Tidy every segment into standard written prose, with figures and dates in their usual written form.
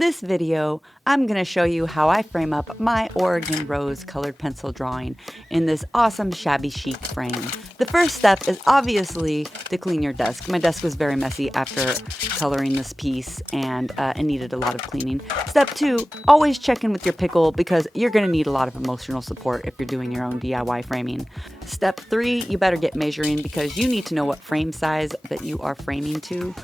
this video, I'm going to show you how I frame up my Oregon Rose colored pencil drawing in this awesome Shabby Chic frame. The first step is obviously to clean your desk. My desk was very messy after coloring this piece and it needed a lot of cleaning. Step 2, always check in with your pickle because you're going to need a lot of emotional support if you're doing your own DIY framing. Step 3, you better get measuring because you need to know what frame size that you are framing to.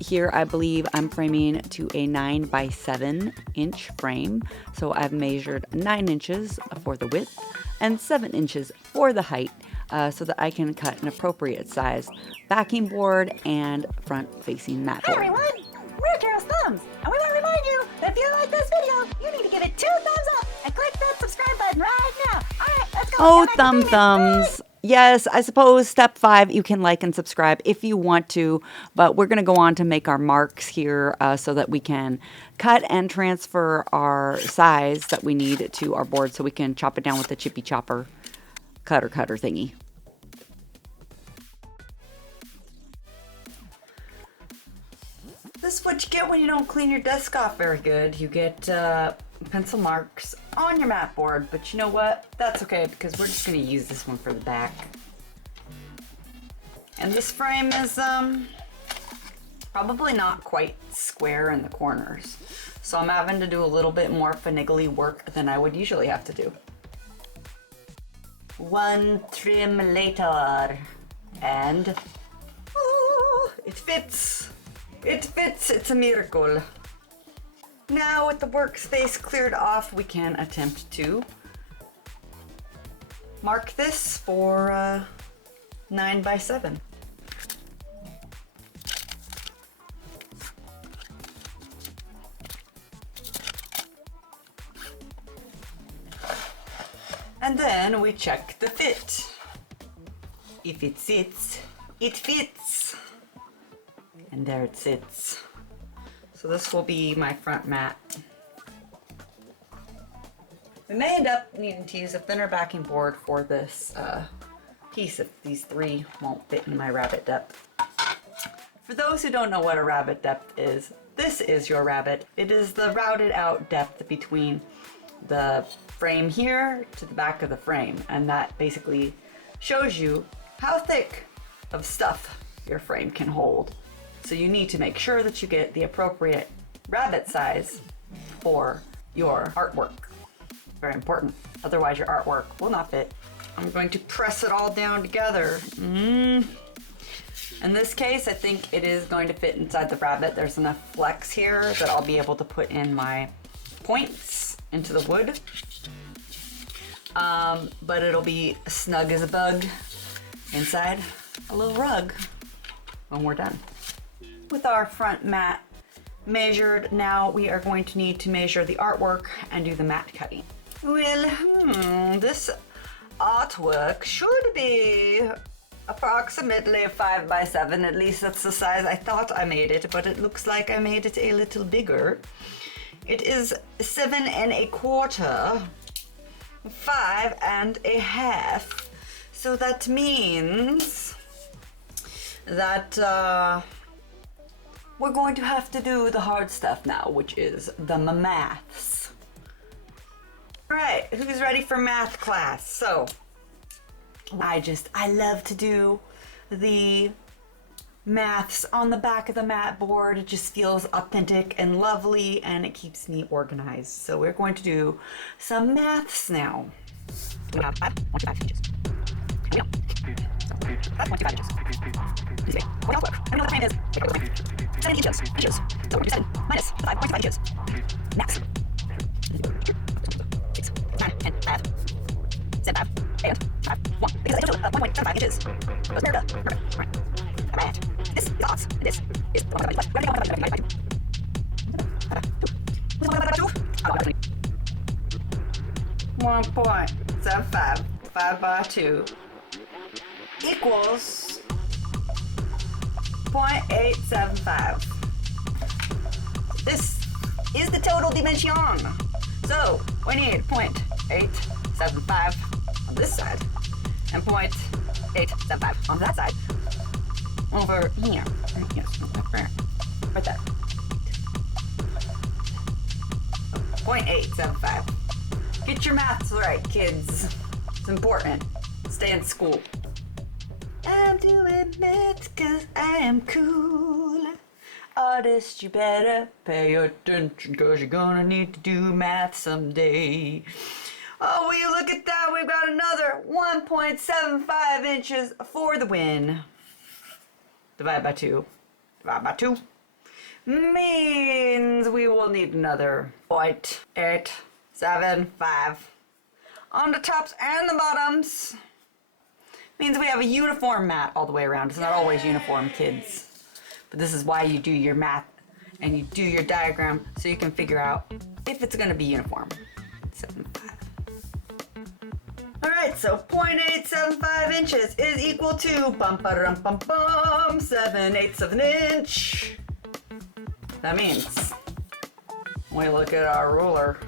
Here I believe I'm framing to a 9 by 7 inch frame. So I've measured 9 inches for the width and 7 inches for the height so that I can cut an appropriate size backing board and front facing mat board. Hi everyone, we're Carol's Thumbs, and we want to remind you that if you like this video, you need to give it 2 thumbs up and click that subscribe button right now. Alright, let's go. Oh, thumbs. Yes, I suppose step 5, you can like and subscribe if you want to, but we're going to go on to make our marks here so that we can cut and transfer our size that we need to our board so we can chop it down with the chippy chopper cutter thingy. This is what you get when you don't clean your desk off very good. You get pencil marks on your mat board, but you know what? That's okay because we're just going to use this one for the back. And this frame is probably not quite square in the corners. So I'm having to do a little bit more finagly work than I would usually have to do. One trim later, and oh, it fits. It fits, it's a miracle. Now with the workspace cleared off, we can attempt to mark this for 9 by 7. And then we check the fit. If it sits, it fits. And there it sits. So this will be my front mat. We may end up needing to use a thinner backing board for this piece if these 3 won't fit in my rabbit depth. For those who don't know what a rabbit depth is, this is your rabbit. It is the routed out depth between the frame here to the back of the frame, and that basically shows you how thick of stuff your frame can hold. So you need to make sure that you get the appropriate rabbit size for your artwork. Very important. Otherwise your artwork will not fit. I'm going to press it all down together. In this case, I think it is going to fit inside the rabbit. There's enough flex here that I'll be able to put in my points into the wood. But it'll be snug as a bug inside a little rug when we're done. With our front mat measured, now we are going to need to measure the artwork and do the mat cutting. Well, this artwork should be approximately 5 by 7, at least that's the size I thought I made it, but it looks like I made it a little bigger. It is 7 1/4, 5 1/2, so that means that we're going to have to do the hard stuff now, which is the maths. All right, who's ready for math class? So, I love to do the maths on the back of the mat board. It just feels authentic and lovely, and it keeps me organized. So we're going to do some maths now. We have 5.25 inches. And we don't. So, 5.25 inches. What else work? I don't know what the frame is. 7 inches. So we're going to do 7 minus 5.25 inches. Max. 6, 9, 10, 5, 7, 5, and 5, 1. Because I told you 1.75 inches. Let's measure the. Perfect. Alright. Alright. This is odds. This is 1.75 5 by 2 equals 0.875. This is the total dimension. So we need 0.875 on this side and 0.875 on that side. Over here. Yes, right there. 0.875. Get your maths right, kids. It's important. Stay in school. I'm doing maths 'cause I am cool. Artist, you better pay attention 'cause you're gonna need to do math someday. Oh, will you look at that? We've got another 1.75 inches for the win. Divide by 2. Divide by 2. Means we will need another 0.875 on the tops and the bottoms. Means we have a uniform mat all the way around. It's not always uniform, kids. But this is why you do your math and you do your diagram so you can figure out if it's going to be uniform. 75. Alright, so 0.875 inches is equal to 7/8 of an inch. That means we look at our ruler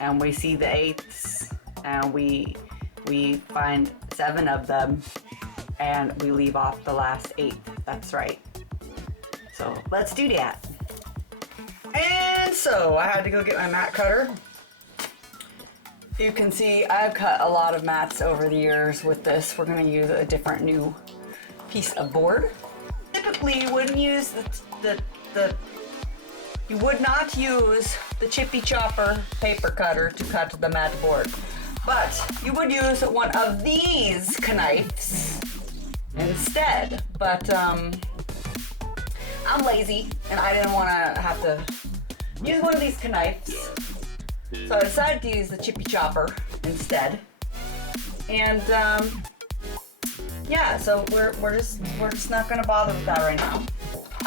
and we see the eighths and we find 7 of them and we leave off the last 8. That's right. So let's do that. And so I had to go get my mat cutter. You can see I've cut a lot of mats over the years with this. We're going to use a different new piece of board. Typically you wouldn't use you would not use the chippy chopper paper cutter to cut the mat board. But you would use one of these knives instead. But I'm lazy and I didn't want to have to use one of these knives. So I decided to use the chippy chopper instead. And yeah, so we're just not gonna bother with that right now.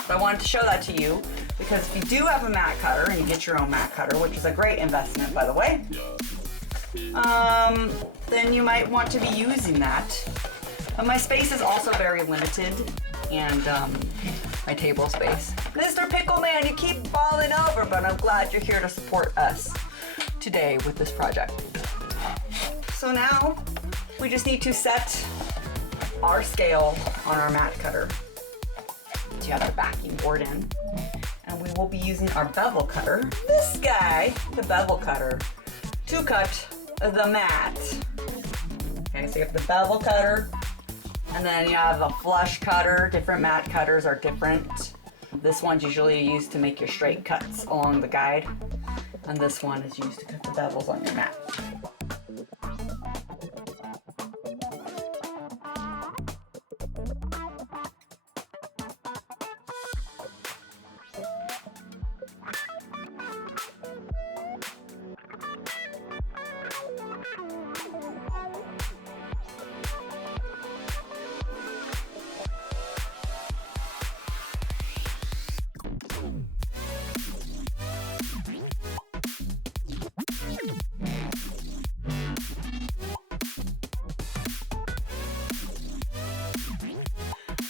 But I wanted to show that to you because if you do have a mat cutter and you get your own mat cutter, which is a great investment by the way, then you might want to be using that. But my space is also very limited and my table space. Mr. Pickle Man, you keep falling over, but I'm glad you're here to support us today with this project. So now we just need to set our scale on our mat cutter. So you have the backing board in, and we will be using our bevel cutter, this guy, the bevel cutter, to cut the mat. Okay, so you have the bevel cutter, and then you have a flush cutter. Different mat cutters are different. This one's usually used to make your straight cuts along the guide, and this one is used to cut the bevels on your mat.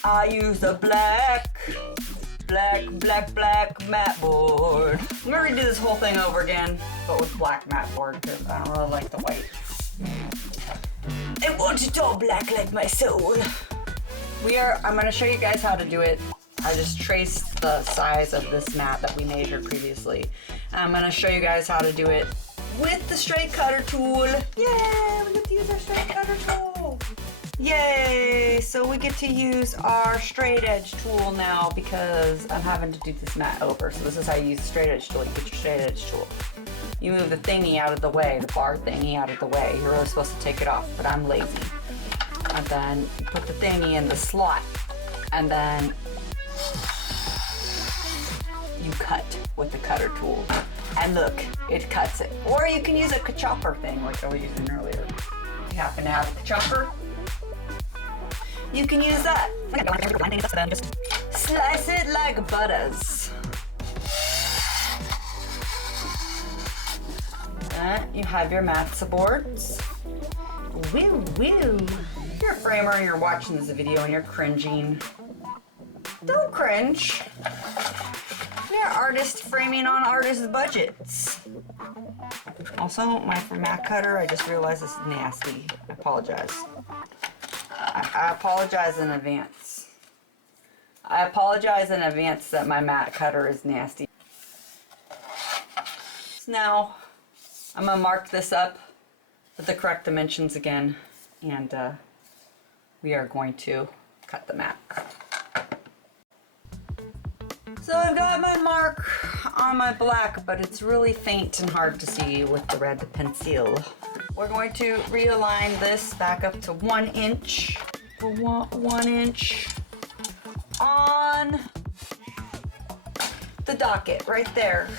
I use a black mat board. I'm gonna redo this whole thing over again, but with black mat board because I don't really like the white. I want it all black like my soul. I'm gonna show you guys how to do it. I just traced the size of this mat that we measured previously. And I'm gonna show you guys how to do it with the straight cutter tool. Yay, we get to use our straight cutter tool. Yay! So we get to use our straight edge tool now because I'm having to do this mat over. So this is how you use the straight edge tool. You get your straight edge tool. You move the thingy out of the way, the bar thingy out of the way. You're really supposed to take it off, but I'm lazy. And then you put the thingy in the slot, and then you cut with the cutter tool. And look, it cuts it. Or you can use a chopper thing like I was using earlier. If you happen to have a chopper, you can use that. Then just slice it like butters. You have your matzo boards. Woo woo. If you're a framer and you're watching this video and you're cringing, don't cringe. You're artists framing on artists' budgets. Also, my mat cutter, I just realized this is nasty. I apologize. I apologize in advance. I apologize in advance that my mat cutter is nasty. So now I'm gonna mark this up with the correct dimensions again, and we are going to cut the mat. So I've got my mark on my black, but it's really faint and hard to see with the red pencil. We're going to realign this back up to 1 inch. We want 1 inch on the docket right there.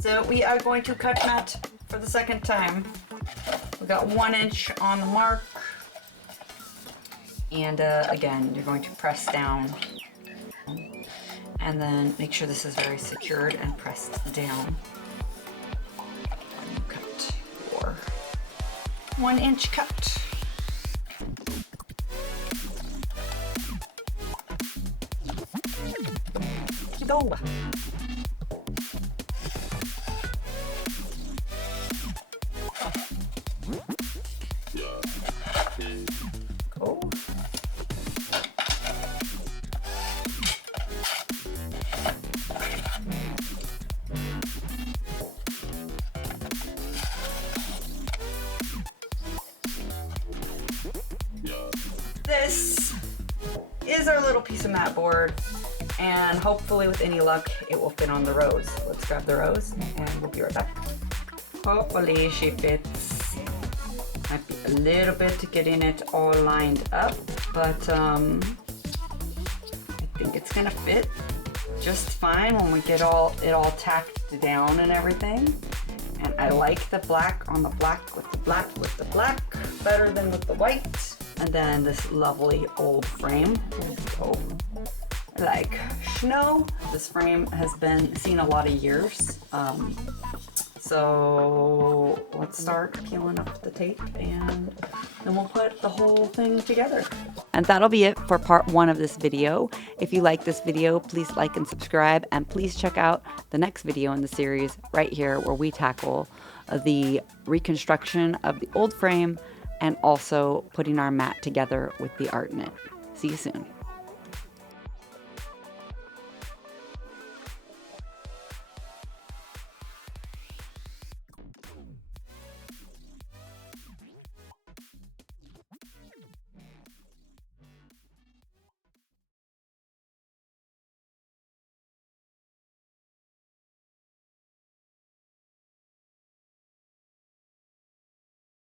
So we are going to cut mat for the second time. We got 1 inch on the mark. And again, you're going to press down and then make sure this is very secured and pressed down. And cut your 1 inch cut. Go. Go. This is our little piece of mat board, and hopefully with any luck it will fit on the rose. Let's grab the rose and we'll be right back. Hopefully she fits. Might be a little bit to getting it all lined up, but I think it's gonna fit just fine when we get it all tacked down and everything. And I like the black on the black with the black with the black better than with the white. And then this lovely old frame. Oh, like snow. This frame has been seen a lot of years. So let's start peeling up the tape and then we'll put the whole thing together. And that'll be it for part 1 of this video. If you like this video, please like and subscribe, and please check out the next video in the series right here where we tackle the reconstruction of the old frame and also putting our mat together with the art in it. See you soon.